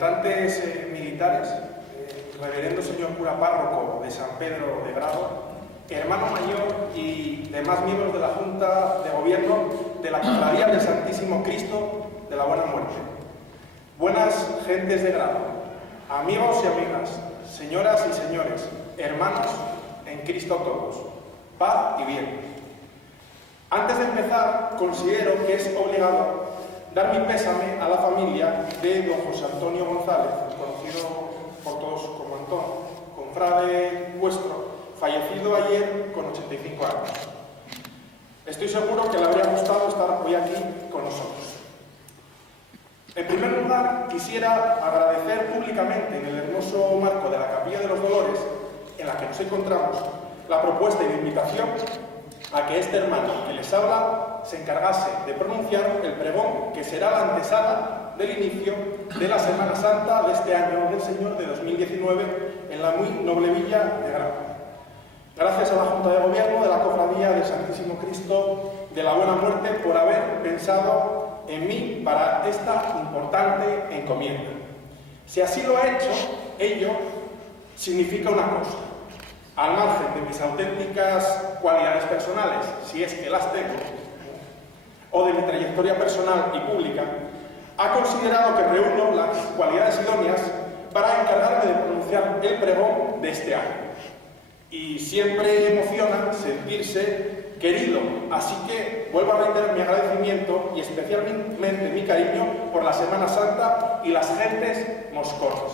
representantes militares, reverendo señor cura párroco de San Pedro de Grado, hermano mayor y demás miembros de la Junta de Gobierno de la Cofradía del Santísimo Cristo de la Buena Muerte. Buenas gentes de Grado, amigos y amigas, señoras y señores, hermanos en Cristo todos, paz y bien. Antes de empezar, considero que es obligado dar mi pésame a la familia de don José Antonio González, conocido por todos como Antón, confrade vuestro, fallecido ayer con 85 años. Estoy seguro que le habría gustado estar hoy aquí con nosotros. En primer lugar, quisiera agradecer públicamente en el hermoso marco de la Capilla de los Dolores, en la que nos encontramos, la propuesta y la invitación a que este hermano que les habla se encargase de pronunciar el pregón que será la antesala del inicio de la Semana Santa de este año del Señor de 2019 en la muy noble villa de Grado. Gracias a la Junta de Gobierno de la Cofradía del Santísimo Cristo de la Buena Muerte por haber pensado en mí para esta importante encomienda. Si así lo ha hecho, ello significa una cosa. Al margen de mis auténticas cualidades personales, si es que las tengo, o de mi trayectoria personal y pública, ha considerado que reúno las cualidades idóneas para encargarme de pronunciar el pregón de este año. Y siempre emociona sentirse querido, así que vuelvo a reiterar mi agradecimiento y especialmente mi cariño por la Semana Santa y las gentes moscorras.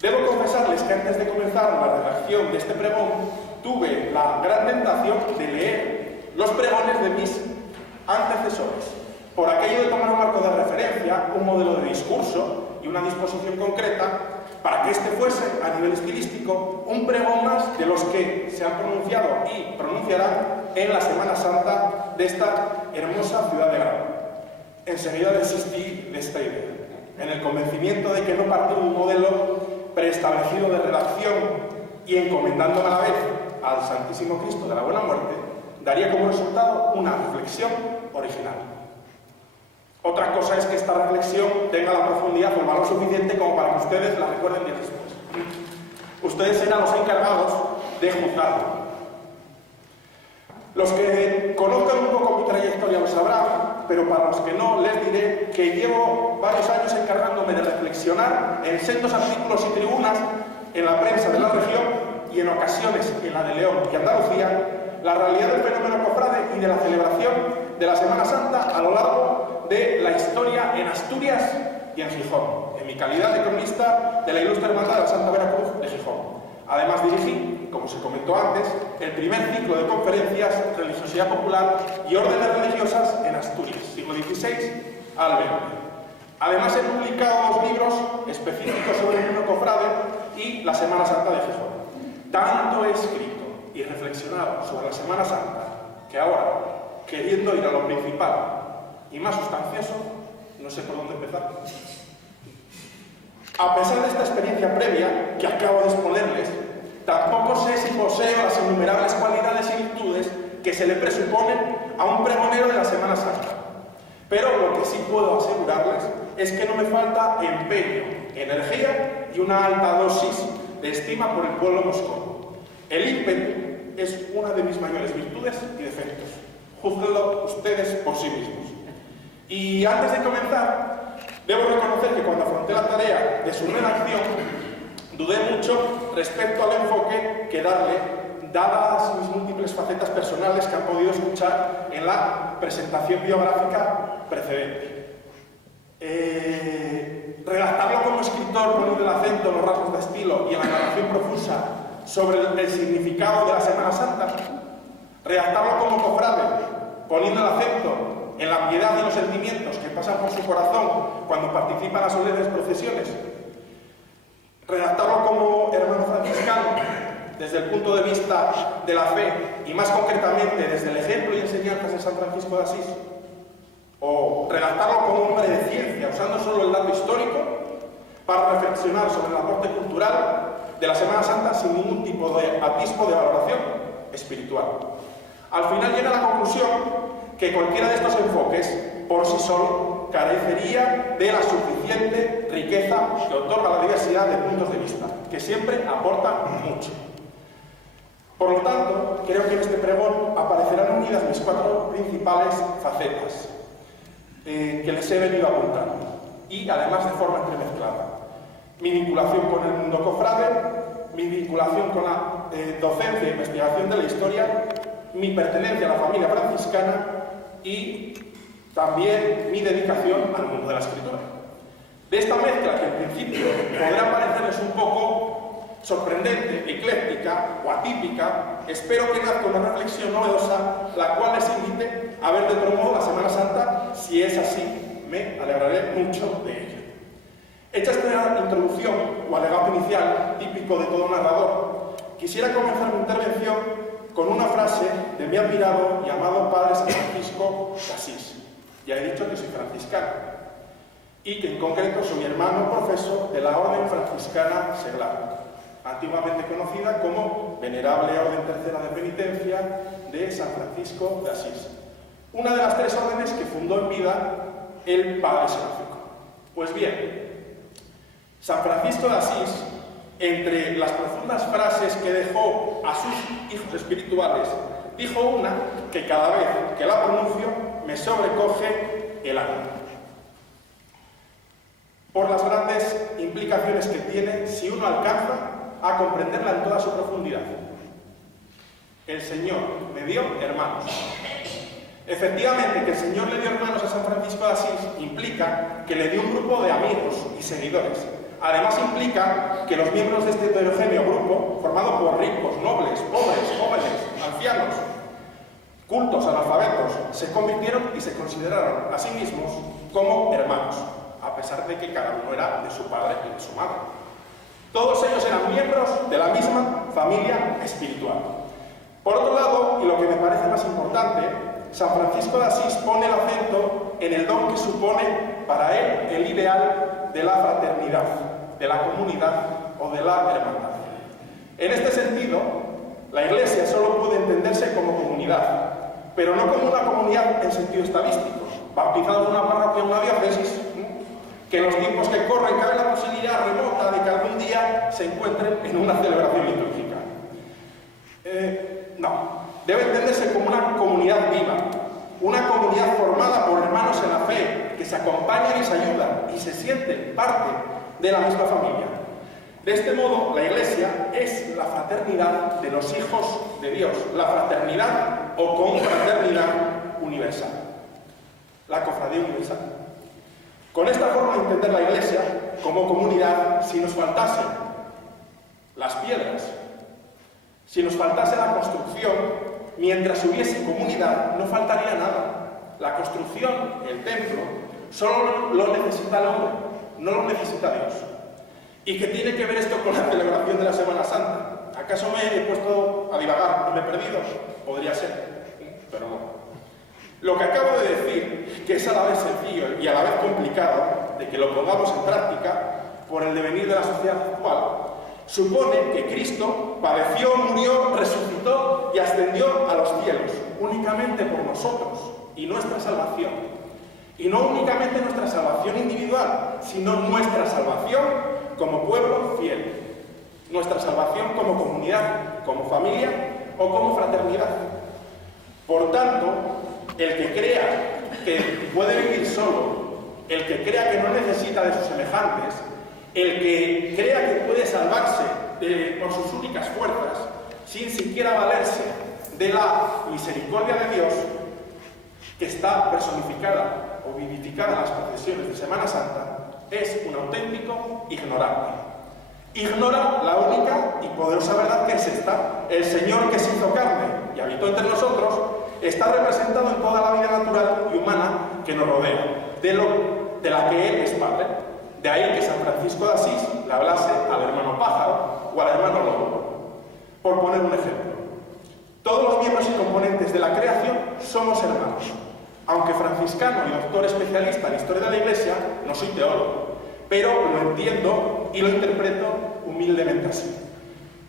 Debo confesarles que antes de comenzar la redacción de este pregón tuve la gran tentación de leer los pregones de mis antecesores, por aquello de tomar un marco de referencia, un modelo de discurso y una disposición concreta para que este fuese, a nivel estilístico, un pregón más de los que se han pronunciado y pronunciarán en la Semana Santa de esta hermosa ciudad de Grado. Enseguida desistí de esta idea, en el convencimiento de que no partir de un modelo preestablecido de redacción y encomendándome a la vez al Santísimo Cristo de la Buena Muerte, daría como resultado una reflexión original. Otra cosa es que esta reflexión tenga la profundidad o el valor suficiente como para que ustedes la recuerden bien después. Ustedes serán los encargados de juzgarlo. Los que conozcan un poco mi trayectoria lo sabrán, pero para los que no, les diré que llevo varios años encargándome de reflexionar en sendos artículos y tribunas en la prensa de la región y en ocasiones en la de León y Andalucía, la realidad del fenómeno cofrade y de la celebración de la Semana Santa a lo largo de la historia en Asturias y en Gijón, en mi calidad de cronista de la Ilustre Hermandad de la Santa Veracruz de Gijón. Además dirigí, como se comentó antes, el primer ciclo de conferencias Religiosidad Popular y Órdenes Religiosas en Asturias, siglo XVI al XX. Además he publicado 2 libros específicos sobre el mundo cofrade y la Semana Santa de Gijón. Tanto he escrito y reflexionado sobre la Semana Santa que ahora, queriendo ir a lo principal y más sustancioso, no sé por dónde empezar. A pesar de esta experiencia previa que acabo de exponerles, tampoco sé si poseo las innumerables cualidades y virtudes que se le presuponen a un pregonero de la Semana Santa. Pero lo que sí puedo asegurarles es que no me falta empeño, energía y una alta dosis de estima por el pueblo moscovo. El ímpetu es una de mis mayores virtudes y defectos. Júzguenlo ustedes por sí mismos. Y antes de comenzar, debo reconocer que cuando afronté la tarea de su redacción, dudé mucho respecto al enfoque que darle, dadas mis múltiples facetas personales que han podido escuchar en la presentación biográfica precedente. Redactarlo como escritor poniendo el acento en los rasgos de estilo y en la narración profusa sobre el significado de la Semana Santa. Redactarlo como cofrade, poniendo el acento en la piedad y los sentimientos que pasan por su corazón cuando participa en las solemnes procesiones. Redactarlo como hermano franciscano, desde el punto de vista de la fe y más concretamente desde el ejemplo y enseñanzas de San Francisco de Asís. O redactarlo como hombre de ciencia, usando solo el dato histórico para reflexionar sobre el aporte cultural de la Semana Santa sin ningún tipo de atisbo de valoración espiritual. Al final llega a la conclusión que cualquiera de estos enfoques, por sí solo, mundo carecería de la suficiente riqueza que otorga la diversidad de puntos de vista, que siempre aporta mucho. Por lo tanto, creo que en este pregón aparecerán unidas mis 4 principales facetas que les he venido apuntando, y además de forma entremezclada. Mi vinculación con el mundo cofrade, mi vinculación con la docencia e investigación de la historia, mi pertenencia a la familia franciscana y también mi dedicación al mundo de la escritura. De esta mezcla, que en principio podrá parecerles un poco sorprendente, ecléctica o atípica, espero que nazca una reflexión novedosa, la cual les invite a ver de otro modo la Semana Santa. Si es así, me alegraré mucho de ello. Hecha esta introducción o alegato inicial, típico de todo narrador, quisiera comenzar mi intervención con una frase de mi admirado y amado padre San Francisco de Asís. Ya he dicho que soy franciscano y que en concreto soy hermano profeso de la Orden Franciscana Seglar, antiguamente conocida como Venerable Orden Tercera de Penitencia de San Francisco de Asís, una de las 3 órdenes que fundó en vida el padre Seráfico. Pues bien, San Francisco de Asís, entre las profundas frases que dejó a sus hijos espirituales, dijo una que cada vez que la pronuncio me sobrecoge el alma, por las grandes implicaciones que tiene si uno alcanza a comprenderla en toda su profundidad. El Señor me dio hermanos. Efectivamente, que el Señor le dio hermanos a San Francisco de Asís implica que le dio un grupo de amigos y seguidores. Además implica que los miembros de este heterogéneo grupo, formado por ricos, nobles, pobres, jóvenes, ancianos, cultos, analfabetos, se convirtieron y se consideraron a sí mismos como hermanos, a pesar de que cada uno era de su padre y de su madre. Todos ellos eran miembros de la misma familia espiritual. Por otro lado, y lo que me parece más importante, San Francisco de Asís pone el acento en el don que supone para él el ideal de la fraternidad, de la comunidad o de la hermandad. En este sentido, la Iglesia solo puede entenderse como comunidad, pero no como una comunidad en sentido estadístico, bautizados en una parroquia o una diócesis, que en los tiempos que corren cabe la posibilidad remota de que algún día se encuentren en una celebración litúrgica. No, debe entenderse como una comunidad viva, una comunidad formada por hermanos en la fe, que se acompañan y se ayudan y se sienten parte de la misma familia. De este modo, la Iglesia es la fraternidad de los hijos de Dios, la fraternidad o confraternidad universal, la cofradía universal. Con esta forma de entender la Iglesia como comunidad, si nos faltasen las piedras, si nos faltase la construcción, mientras hubiese comunidad, no faltaría nada. La construcción, el templo, solo lo necesita el hombre, no lo necesita Dios. ¿Y qué tiene que ver esto con la celebración de la Semana Santa? ¿Acaso me he puesto a divagar y me he perdido? Podría ser, pero no. Lo que acabo de decir, que es a la vez sencillo y a la vez complicado de que lo pongamos en práctica por el devenir de la sociedad actual, supone que Cristo padeció, murió, resucitó y ascendió a los cielos, únicamente por nosotros y nuestra salvación. Y no únicamente nuestra salvación individual, sino nuestra salvación como pueblo fiel, nuestra salvación como comunidad, como familia o como fraternidad. Por tanto, el que crea que puede vivir solo, el que crea que no necesita de sus semejantes, el que crea que puede salvarse por sus únicas fuerzas, sin siquiera valerse de la misericordia de Dios, que está personificada o vivificada en las procesiones de Semana Santa, es un auténtico ignorante. Ignora la única y poderosa verdad que es esta: el Señor que se hizo carne y habitó entre nosotros está representado en toda la vida natural y humana que nos rodea, de la que Él es Padre. De ahí que San Francisco de Asís le hablase al hermano pájaro o al hermano lobo, por poner un ejemplo. Todos los miembros y componentes de la creación somos hermanos. Aunque franciscano y doctor especialista en historia de la Iglesia, no soy teólogo, pero lo entiendo y lo interpreto humildemente así.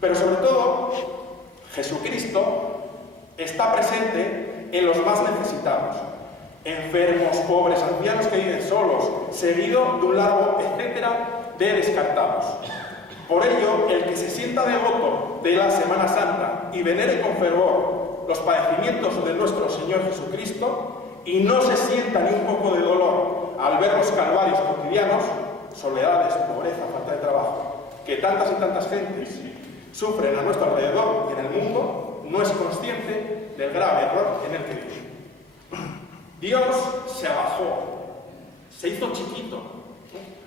Pero sobre todo, Jesucristo está presente en los más necesitados, enfermos, pobres, ancianos que viven solos, seguido de un largo etcétera de descartados. Por ello, el que se sienta devoto de la Semana Santa y venere con fervor los padecimientos de nuestro Señor Jesucristo y no se sienta ni un poco de dolor al ver los calvarios cotidianos, soledades, pobreza, falta de trabajo, que tantas y tantas gentes sufren a nuestro alrededor y en el mundo, no es consciente del grave error en el que vive. Dios se bajó, se hizo chiquito,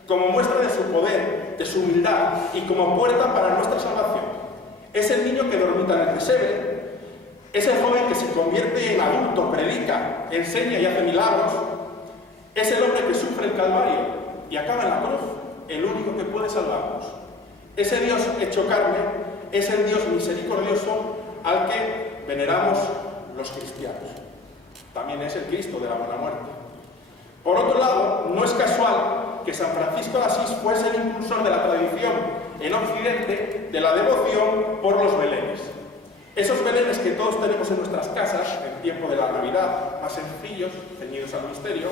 como muestra de su poder, de su humildad y como puerta para nuestra salvación. Es el niño que dormita en el pesebre, es el joven que se convierte en adulto, predica, enseña y hace milagros, es el hombre que sufre el Calvario y acaba en la cruz, el único que puede salvarnos. Ese Dios hecho carne es el Dios misericordioso al que veneramos los cristianos. También es el Cristo de la buena muerte. Por otro lado, no es casual que San Francisco de Asís fuese el impulsor de la tradición en Occidente de la devoción por los belenes. Esos belenes que todos tenemos en nuestras casas en tiempo de la Navidad, más sencillos, ceñidos al misterio,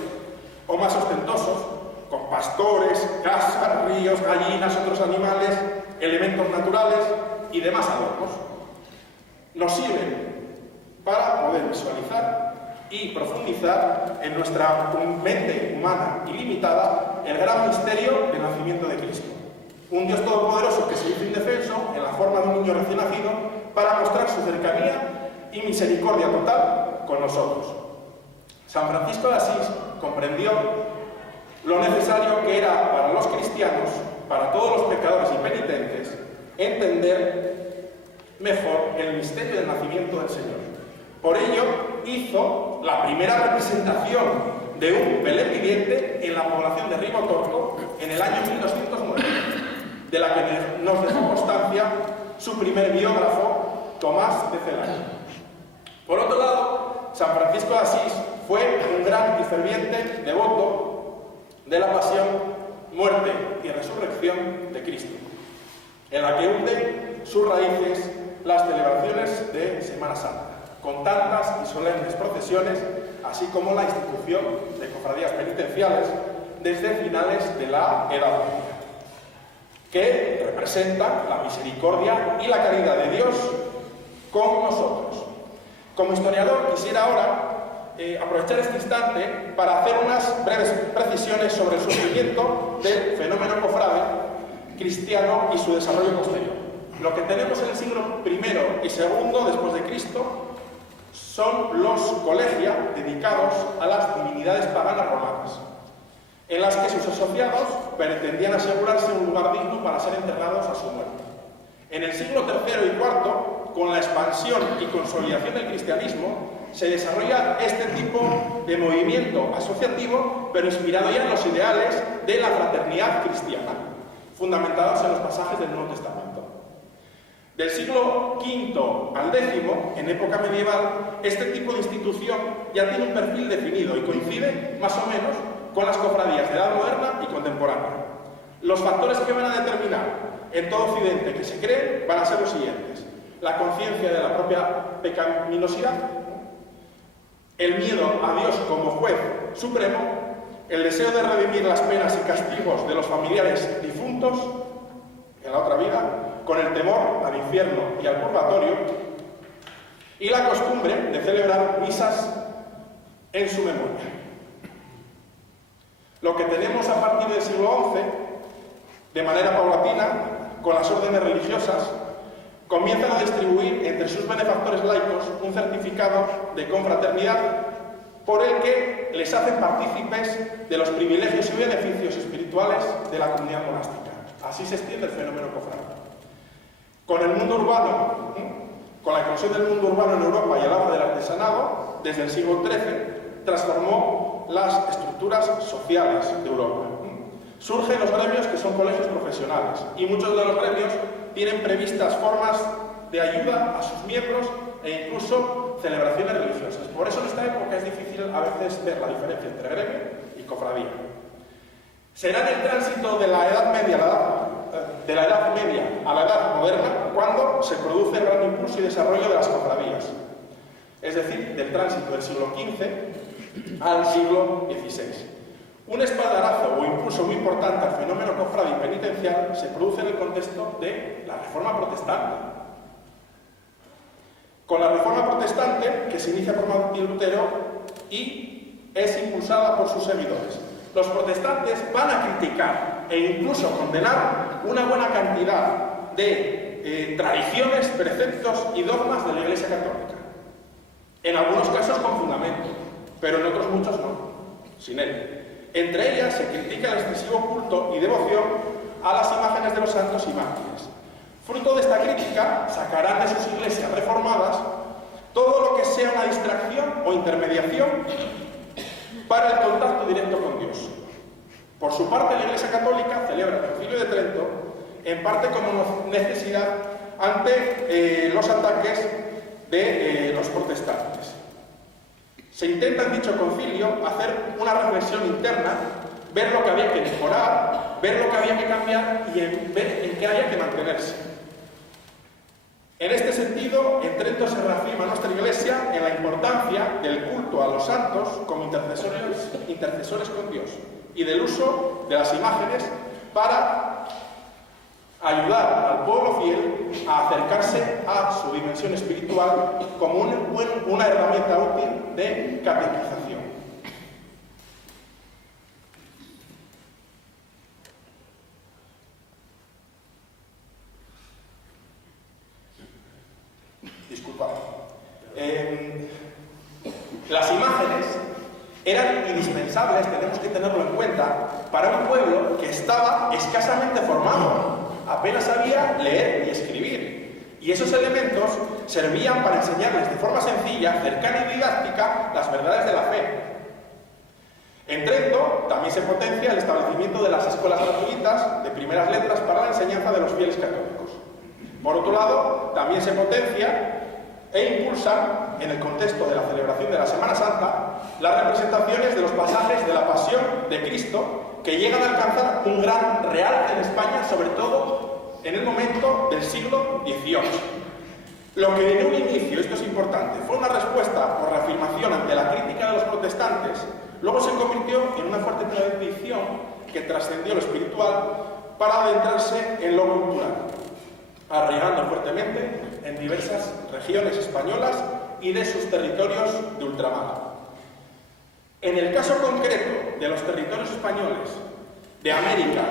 o más ostentosos, con pastores, casas, ríos, gallinas, otros animales, elementos naturales y demás adornos. Nos sirven para poder visualizar y profundizar en nuestra mente humana y limitada el gran misterio del nacimiento de Cristo. Un Dios todopoderoso que se hizo indefenso en la forma de un niño recién nacido para mostrar su cercanía y misericordia total con nosotros. San Francisco de Asís comprendió lo necesario que era para los cristianos, para todos los pecadores y penitentes, entender mejor el misterio del nacimiento del Señor. Por ello, hizo la primera representación de un Belén viviente en la población de Rimotorto en el año 1209, de la que nos dejó constancia su primer biógrafo, Tomás de Celaya. Por otro lado, San Francisco de Asís fue un gran y ferviente devoto de la pasión, muerte y resurrección de Cristo, en la que hunde sus raíces las celebraciones de Semana Santa, con tantas y solemnes procesiones, así como la institución de cofradías penitenciales desde finales de la Edad Media, que representan la misericordia y la caridad de Dios con nosotros. Como historiador, quisiera ahora aprovechar este instante para hacer unas breves precisiones sobre el surgimiento del fenómeno cofrade cristiano y su desarrollo posterior. Lo que tenemos en el siglo I y II después de Cristo son los colegia dedicados a las divinidades paganas romanas, en las que sus asociados pretendían asegurarse un lugar digno para ser enterrados a su muerte. En el siglo III y IV, con la expansión y consolidación del cristianismo, se desarrolla este tipo de movimiento asociativo, pero inspirado ya en los ideales de la fraternidad cristiana, fundamentados en los pasajes del Nuevo Testamento. Del siglo V al X, en época medieval, este tipo de institución ya tiene un perfil definido y coincide, más o menos, con las cofradías de edad moderna y contemporánea. Los factores que van a determinar en todo Occidente que se creen van a ser los siguientes: la conciencia de la propia pecaminosidad, el miedo a Dios como juez supremo, el deseo de redimir las penas y castigos de los familiares difuntos en la otra vida, con el temor al infierno y al purgatorio, y la costumbre de celebrar misas en su memoria. Lo que tenemos a partir del siglo XI, de manera paulatina, con las órdenes religiosas, comienzan a distribuir entre sus benefactores laicos un certificado de confraternidad por el que les hacen partícipes de los privilegios y beneficios espirituales de la comunidad monástica. Así se extiende el fenómeno cofrade. Con el mundo urbano, con la eclosión del mundo urbano en Europa y el auge del artesanado, desde el siglo XIII, transformó las estructuras sociales de Europa. Surgen los gremios que son colegios profesionales y muchos de los gremios tienen previstas formas de ayuda a sus miembros e incluso celebraciones religiosas. Por eso en esta época es difícil a veces ver la diferencia entre gremio y cofradía. Será en el tránsito de la Edad Media a la Edad Moderna cuando se produce el gran impulso y desarrollo de las cofradías. Es decir, del tránsito del siglo XV al siglo XVI. Un espaldarazo o impulso muy importante al fenómeno cofrade y penitencial se produce en el contexto de la Reforma Protestante. Con la Reforma Protestante, que se inicia por Martín Lutero y es impulsada por sus seguidores, los protestantes van a criticar e incluso condenar una buena cantidad de tradiciones, preceptos y dogmas de la Iglesia Católica. En algunos casos con fundamento, pero en otros muchos no, sin él. Entre ellas se critica el excesivo culto y devoción a las imágenes de los santos y mártires. Fruto de esta crítica, sacarán de sus iglesias reformadas todo lo que sea una distracción o intermediación para el contacto directo con Dios. Por su parte, la Iglesia Católica celebra el Concilio de Trento, en parte como necesidad ante los ataques de los protestantes. Se intenta en dicho concilio hacer una reflexión interna, ver lo que había que mejorar, ver lo que había que cambiar y ver en qué había que mantenerse. En este sentido, en Trento se reafirma nuestra Iglesia en la importancia del culto a los santos como intercesores con Dios y del uso de las imágenes para ayudar al pueblo fiel a acercarse a su dimensión espiritual como una herramienta útil de catequización. Disculpad. Las imágenes eran indispensables, tenemos que tenerlo en cuenta, para un pueblo que estaba escasamente formado. Apenas sabía leer y escribir. Y esos elementos servían para enseñarles de forma sencilla, cercana y didáctica las verdades de la fe. En Trento también se potencia el establecimiento de las escuelas gratuitas de primeras letras para la enseñanza de los fieles católicos. Por otro lado, también se potencia e impulsa, en el contexto de la celebración de la Semana Santa, las representaciones de los pasajes de la Pasión de Cristo que llegan a alcanzar un gran realce en España, sobre todo en el momento del siglo XVIII. Lo que en un inicio, esto es importante, fue una respuesta por reafirmación ante la crítica de los protestantes, luego se convirtió en una fuerte tradición que trascendió lo espiritual para adentrarse en lo cultural, arraigando fuertemente en diversas regiones españolas y de sus territorios de ultramar. En el caso concreto de los territorios españoles, de América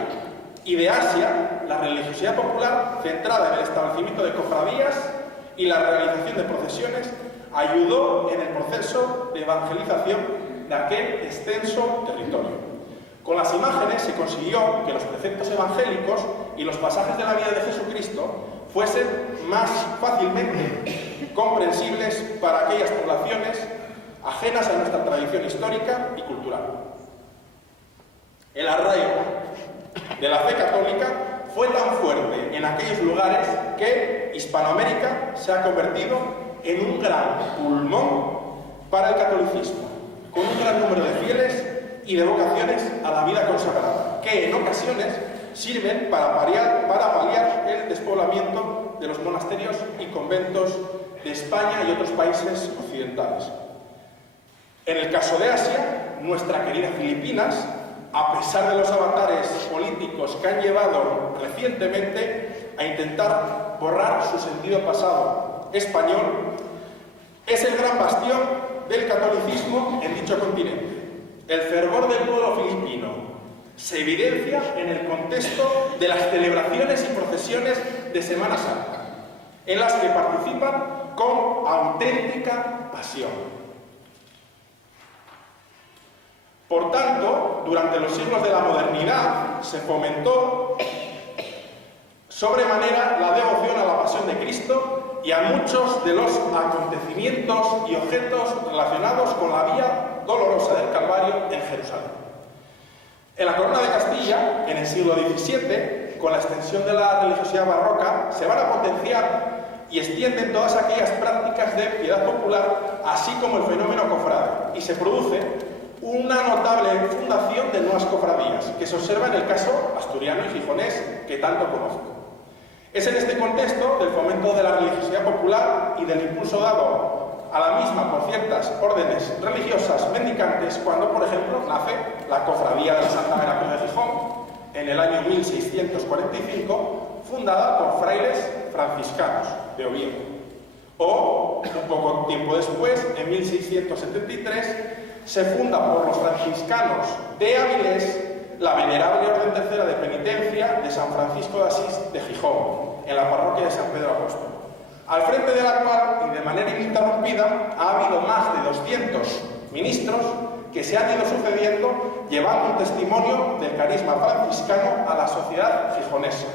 y de Asia, la religiosidad popular, centrada en el establecimiento de cofradías y la realización de procesiones, ayudó en el proceso de evangelización de aquel extenso territorio. Con las imágenes se consiguió que los preceptos evangélicos y los pasajes de la vida de Jesucristo fuesen más fácilmente comprensibles para aquellas poblaciones ajenas a nuestra tradición histórica y cultural. El arraigo de la fe católica fue tan fuerte en aquellos lugares que Hispanoamérica se ha convertido en un gran pulmón para el catolicismo, con un gran número de fieles y de vocaciones a la vida consagrada, que en ocasiones sirven para paliar el despoblamiento de los monasterios y conventos de España y otros países occidentales. En el caso de Asia, nuestra querida Filipinas, a pesar de los avatares políticos que han llevado recientemente a intentar borrar su sentido pasado español, es el gran bastión del catolicismo en dicho continente. El fervor del pueblo filipino se evidencia en el contexto de las celebraciones y procesiones de Semana Santa, en las que participan con auténtica pasión. Por tanto, durante los siglos de la modernidad se fomentó sobremanera la devoción a la pasión de Cristo y a muchos de los acontecimientos y objetos relacionados con la vía dolorosa del Calvario en Jerusalén. En la Corona de Castilla, en el siglo XVII, con la extensión de la religiosidad barroca, se van a potenciar y extienden todas aquellas prácticas de piedad popular, así como el fenómeno cofrade, y se produce una notable fundación de nuevas cofradías, que se observa en el caso asturiano y gijonés, que tanto conozco. Es en este contexto del fomento de la religiosidad popular y del impulso dado a la misma por ciertas órdenes religiosas mendicantes cuando, por ejemplo, nace la Cofradía de la Santa Veracruz de Gijón en el año 1645, fundada por frailes franciscanos de Oviedo. O, un poco tiempo después, en 1673, se funda por los franciscanos de Avilés la Venerable Orden Tercera de Penitencia de San Francisco de Asís de Gijón, en la parroquia de San Pedro Apóstol, al frente de la cual, y de manera ininterrumpida, ha habido más de 200 ministros que se han ido sucediendo llevando un testimonio del carisma franciscano a la sociedad gijonesa,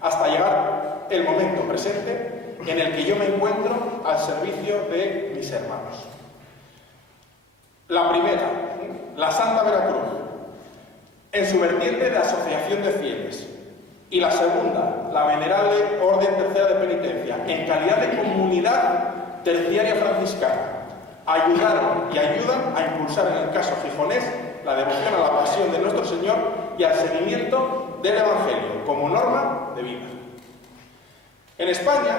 hasta llegar el momento presente en el que yo me encuentro al servicio de mis hermanos. La primera, la Santa Veracruz, en su vertiente de asociación de fieles, y la segunda, la Venerable Orden Tercera de Penitencia, en calidad de comunidad terciaria franciscana, ayudaron y ayudan a impulsar en el caso gijonés la devoción a la pasión de nuestro Señor y al seguimiento del Evangelio como norma de vida. En España,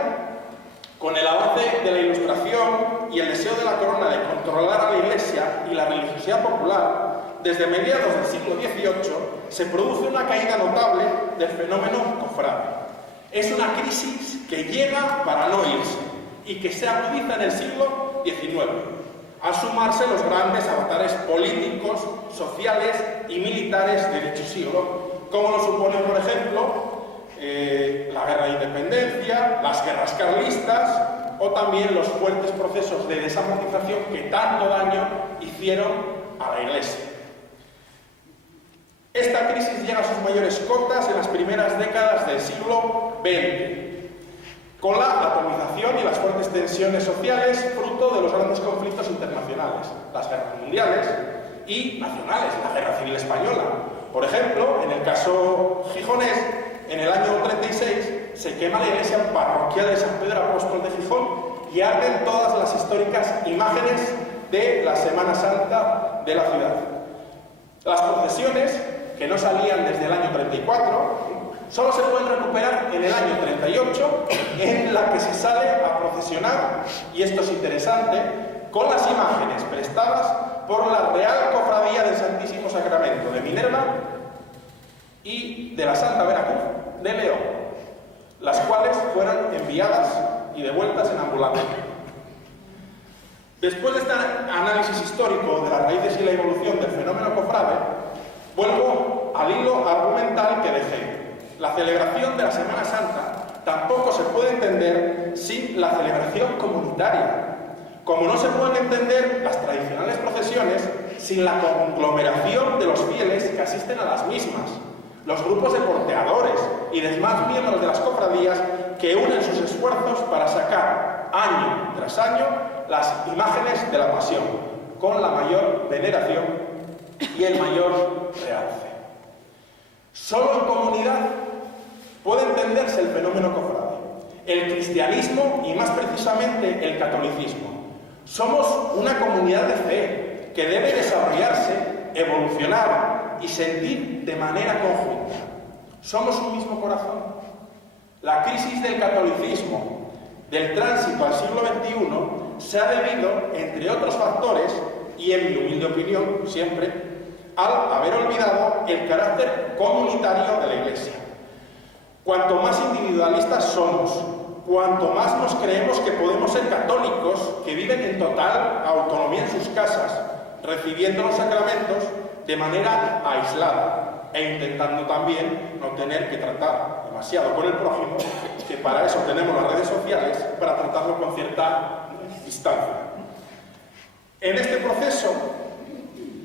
con el avance de la Ilustración y el deseo de la corona de controlar a la Iglesia y la religiosidad popular, desde mediados del siglo XVIII se produce una caída notable del fenómeno cofrade. Es una crisis que llega para no irse y que se agudiza en el siglo XIX, al sumarse los grandes avatares políticos, sociales y militares de dicho siglo, como lo suponen, por ejemplo, la guerra de independencia, las guerras carlistas o también los fuertes procesos de desamortización que tanto daño hicieron a la Iglesia. Esta crisis llega a sus mayores cotas en las primeras décadas del siglo XX, con la atomización y las fuertes tensiones sociales fruto de los grandes conflictos internacionales, las guerras mundiales y nacionales, la Guerra Civil Española. Por ejemplo, en el caso gijonés, en el año 36 se quema la iglesia parroquial de San Pedro Apóstol de Gijón y arden todas las históricas imágenes de la Semana Santa de la ciudad. Las procesiones, que no salían desde el año 34, solo se pueden recuperar en el año 38, en la que se sale a procesionar, y esto es interesante, con las imágenes prestadas por la Real Cofradía del Santísimo Sacramento de Minerva y de la Santa Veracruz de León, las cuales fueron enviadas y devueltas en ambulancia. Después de este análisis histórico de las raíces y la evolución del fenómeno cofrade, vuelvo al hilo argumental que dejé. La celebración de la Semana Santa tampoco se puede entender sin la celebración comunitaria, como no se pueden entender las tradicionales procesiones sin la conglomeración de los fieles que asisten a las mismas, los grupos de porteadores y demás miembros de las cofradías que unen sus esfuerzos para sacar año tras año las imágenes de la pasión, con la mayor veneración y el mayor realce. Solo en comunidad puede entenderse el fenómeno cofrade, el cristianismo y más precisamente el catolicismo. Somos una comunidad de fe que debe desarrollarse, evolucionar y sentir de manera conjunta. Somos un mismo corazón. La crisis del catolicismo, del tránsito al siglo XXI, se ha debido, entre otros factores, y en mi humilde opinión siempre, al haber olvidado el carácter comunitario de la Iglesia. Cuanto más individualistas somos, cuanto más nos creemos que podemos ser católicos, que viven en total autonomía en sus casas, recibiendo los sacramentos de manera aislada e intentando también no tener que tratar demasiado con el prójimo, que para eso tenemos las redes sociales, para tratarlo con cierta distancia. En este proceso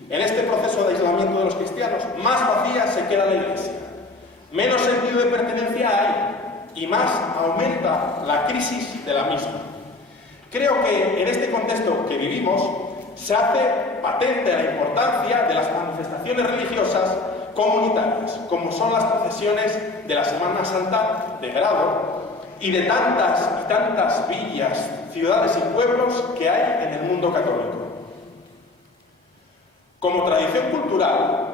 de aislamiento de los cristianos, más vacía se queda la Iglesia, menos sentido de pertenencia hay y más aumenta la crisis de la misma. Creo que en este contexto que vivimos se hace patente la importancia de las manifestaciones religiosas comunitarias, como son las procesiones de la Semana Santa de grado y de tantas y tantas villas, ciudades y pueblos que hay en el mundo católico. Como tradición cultural,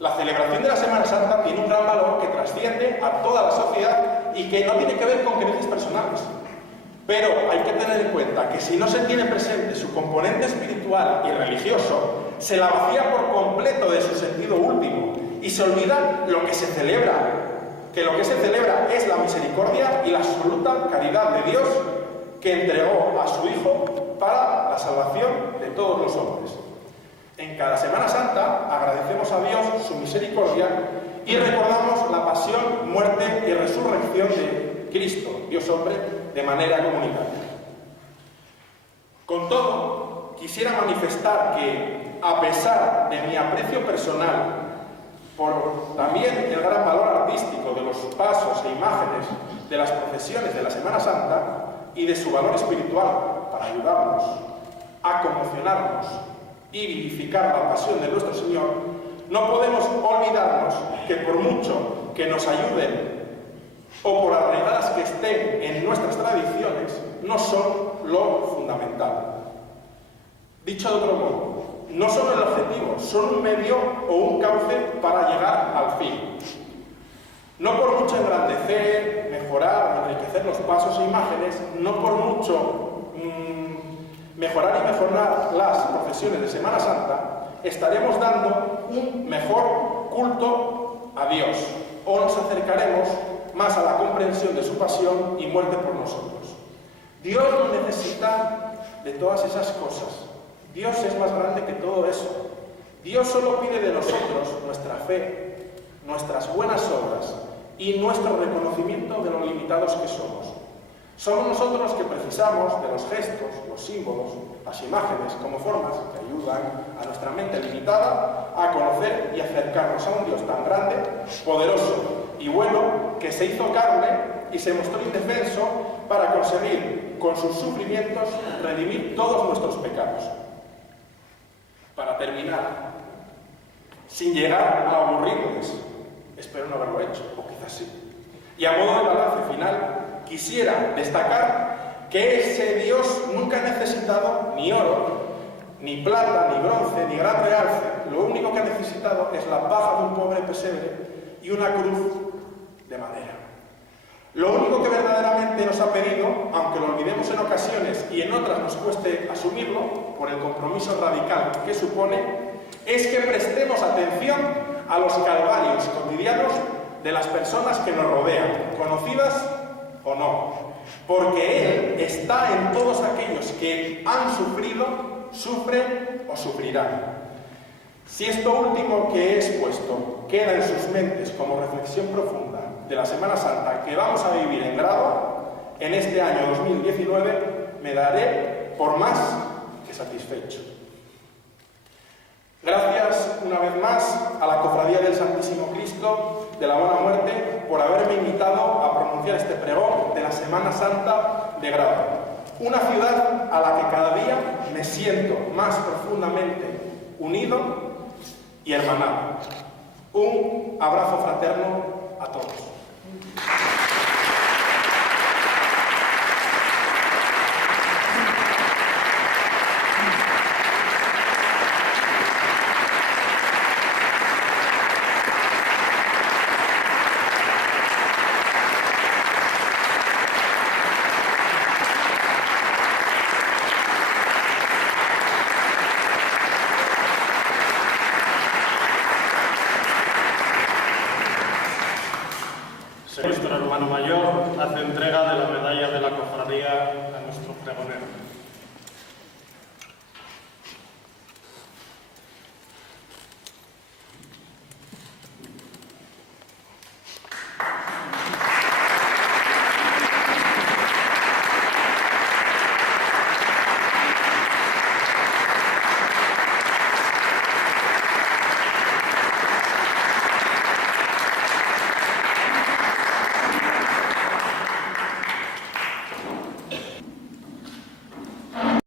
la celebración de la Semana Santa tiene un gran valor que trasciende a toda la sociedad y que no tiene que ver con creencias personales. Pero hay que tener en cuenta que si no se tiene presente su componente espiritual y religioso, se la vacía por completo de su sentido último y se olvida lo que se celebra, que lo que se celebra es la misericordia y la absoluta caridad de Dios que entregó a su Hijo para la salvación de todos los hombres. En cada Semana Santa agradecemos a Dios su misericordia y recordamos la pasión, muerte y resurrección de Cristo, Dios hombre, de manera comunitaria. Con todo, quisiera manifestar que, a pesar de mi aprecio personal por también el gran valor artístico de los pasos e imágenes de las procesiones de la Semana Santa y de su valor espiritual para ayudarnos a conmocionarnos y vivificar la pasión de nuestro Señor, no podemos olvidarnos que por mucho que nos ayuden o por arraigadas que estén en nuestras tradiciones, no son lo fundamental. Dicho de otro modo, no son el objetivo, son un medio o un cauce para llegar al fin. No por mucho engrandecer, mejorar o enriquecer los pasos e imágenes, no por mucho mejorar y mejorar las procesiones de Semana Santa, estaremos dando un mejor culto a Dios o nos acercaremos más a la comprensión de su pasión y muerte por nosotros. Dios no necesita de todas esas cosas. Dios es más grande que todo eso. Dios solo pide de nosotros nuestra fe, nuestras buenas obras y nuestro reconocimiento de lo limitados que somos. Somos nosotros los que precisamos de los gestos, los símbolos, las imágenes como formas que ayudan a nuestra mente limitada a conocer y acercarnos a un Dios tan grande, poderoso y bueno que se hizo carne y se mostró indefenso para conseguir con sus sufrimientos redimir todos nuestros pecados. Para terminar, sin llegar a aburrirles, espero no haberlo hecho, o quizás sí, y a modo de balance final, quisiera destacar que ese Dios nunca ha necesitado ni oro, ni plata, ni bronce, ni gran realce. Lo único que ha necesitado es la paja de un pobre pesebre y una cruz de madera. Lo único que verdaderamente nos ha pedido, aunque lo olvidemos en ocasiones y en otras nos cueste asumirlo, por el compromiso radical que supone, es que prestemos atención a los calvarios cotidianos de las personas que nos rodean, conocidas o no, porque Él está en todos aquellos que han sufrido, sufren o sufrirán. Si esto último que he expuesto queda en sus mentes como reflexión profunda de la Semana Santa que vamos a vivir en grado, en este año 2019 me daré por más que satisfecho. Gracias una vez más a la Cofradía del Santísimo Cristo de la Buena Muerte por haberme invitado a pronunciar este pregón de la Semana Santa de Grado. Una ciudad a la que cada día me siento más profundamente unido y hermanado. Un abrazo fraterno a todos. Nuestro hermano mayor hace entrega de la medalla de la cofradía a nuestro pregonero.